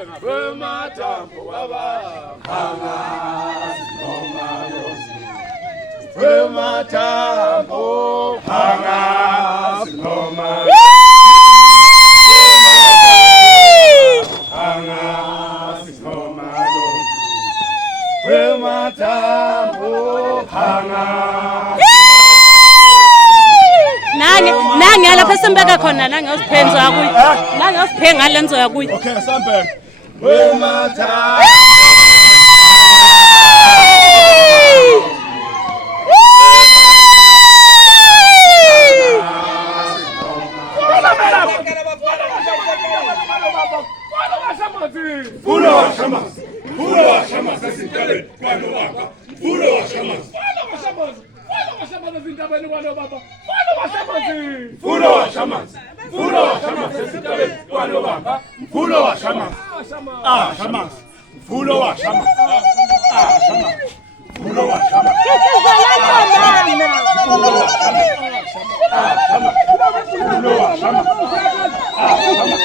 Wematambo wabahanga sinomalozi Wematambo hanga sinomalozi hanga sinomalozi Wematambo hanga nange lapha sembeka khona nange usiphenza kuyi nange usiphenga lenzo yakuyi okay sambe Wematambo Fulo wa shamas ezintabeni kwano baba Fulo wa shamas ezintabeni kwano baba Fulo wa shamas ezintabeni kwano baba Fulo wa shamas shamas Fulo wa shamas shamas Fulo wa shamas Fulo wa shamas